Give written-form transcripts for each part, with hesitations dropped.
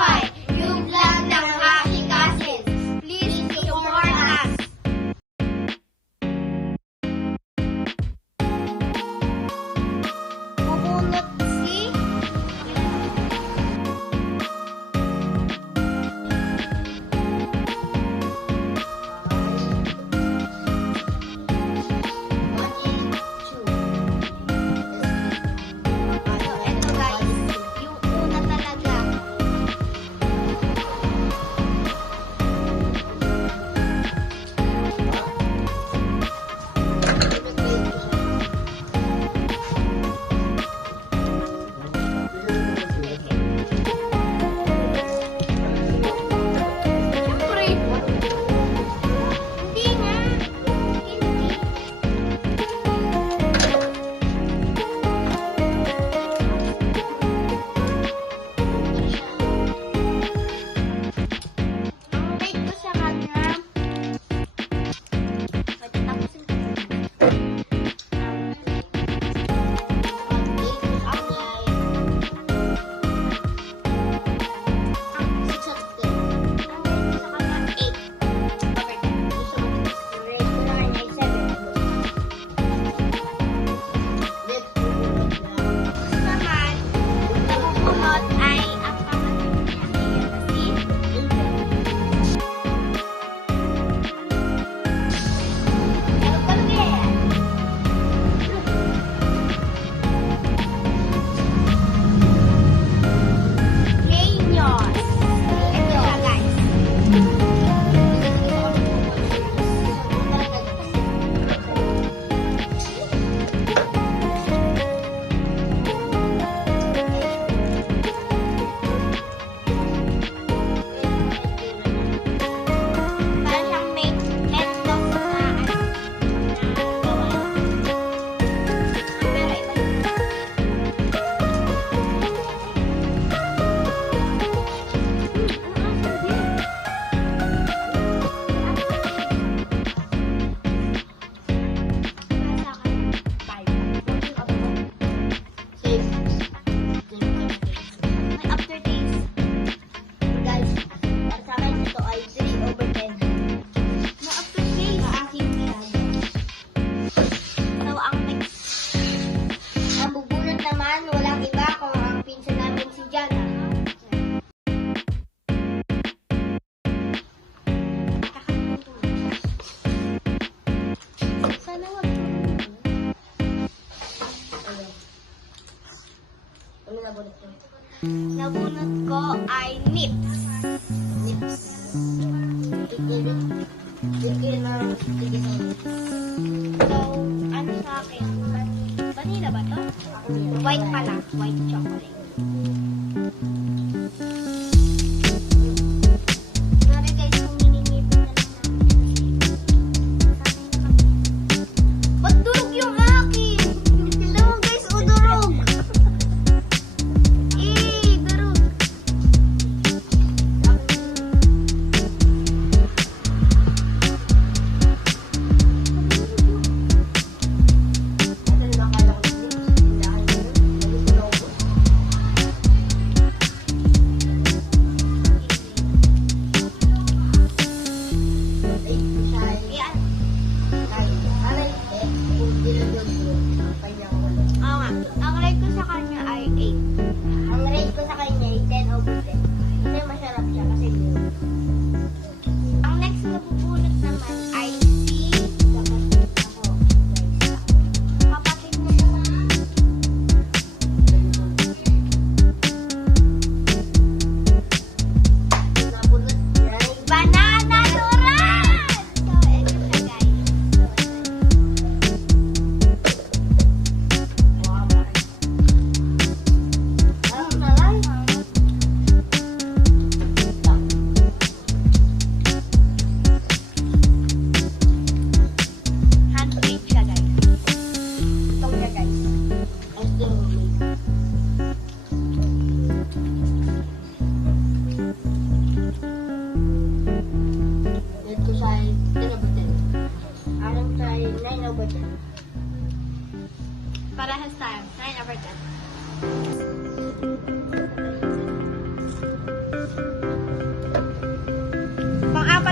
Spotify, yung vlog ng aking cousin. Please support us. Bubunot si Ito guys, yung una talaga. Siyempre. Hindi nga. Hindi. Ang rate ko sa kanya, tapusin ko. Ang rate ko sa kanya, 8. Naman, nabubunot ay ang kapatid niya na si Genius. Ito na guys. Parang siyang may netlock na gawa. Pero iba yun. May aftertaste. Guys, para sa akin ito ay 3/10. May aftertaste. Maasim yan. Ito ang mix. Ang bubunot naman, walang iba kung ang pinsan namin si Jana. Sana wag ano nabunot ko? Nabunot ko ay nips. Nips. So, ano sa akin? Vanilla ba to? White pala. White chocolate. Sorry guys, kung niningipin na lang namin. Ba't durog yung akin? Tignan mo guys, o durog. Durog.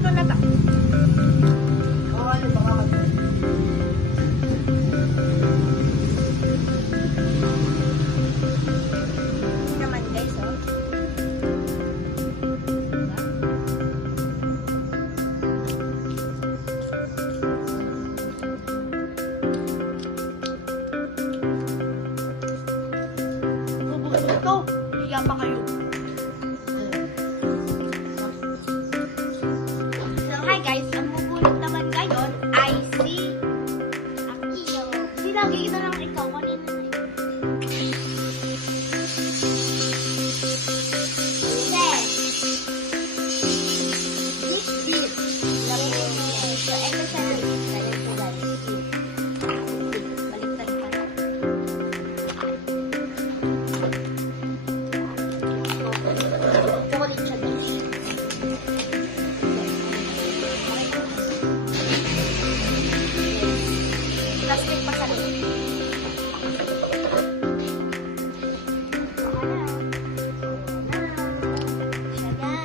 Sakto na ba? Naman guys, oh. Ito, hiya pa kayo. So, hi guys, ang bubulot naman ngayon ay si Akio. Sinagi na lang ikaw, kanina na ito. So, ito sa baliktad pa na. Chocolate siya guys. Plastic pa sa loob. Siya guys.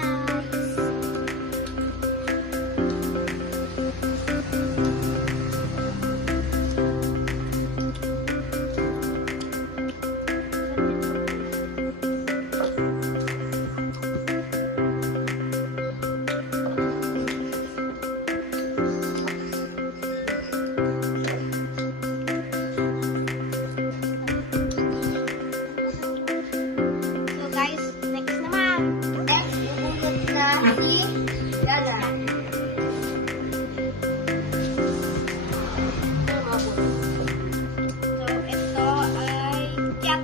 So guys, next naman. Next, bubulot na si Gaga. So ito ay Cat.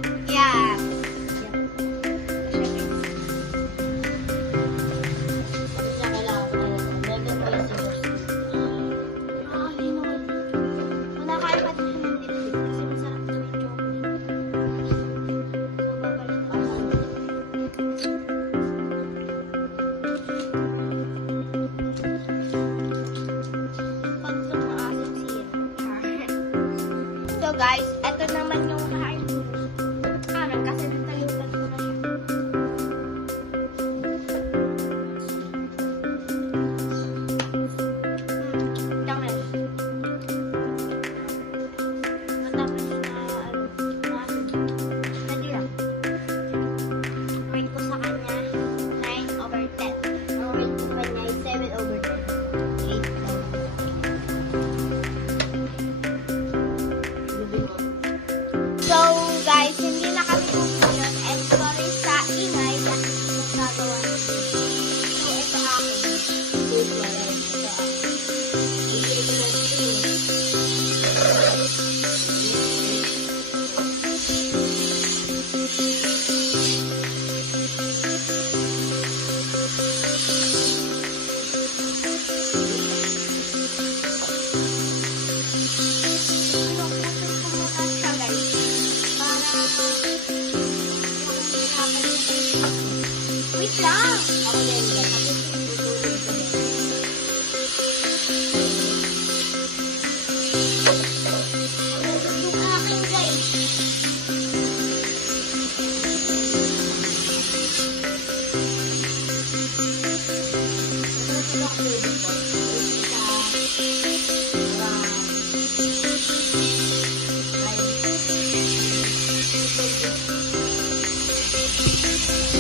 Wala kayo pati siya ng dipdip kasi masarap ito yung chocolate. So babalik ako. Pag tumaasin siya. So guys, ito naman yung kain ko. Kasi natalimutan ko na siya. Tamis. Matamis na maasin. Pwede lang. Rate ko sa kanya 9/10. Ang rate ko sa kanya ay 7/10. 8. So guys, hindi na kami umunod and sorry sa ingay kasi magagawa nito. So ito akin. Pinuputol ko muna siya guys para wait lang! Ako din guys. Puputulin ko din. Yung akin guys.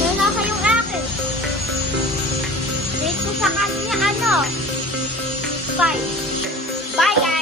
Yun nasa yung akin. Rate ko sa kanya 5. Bye guys!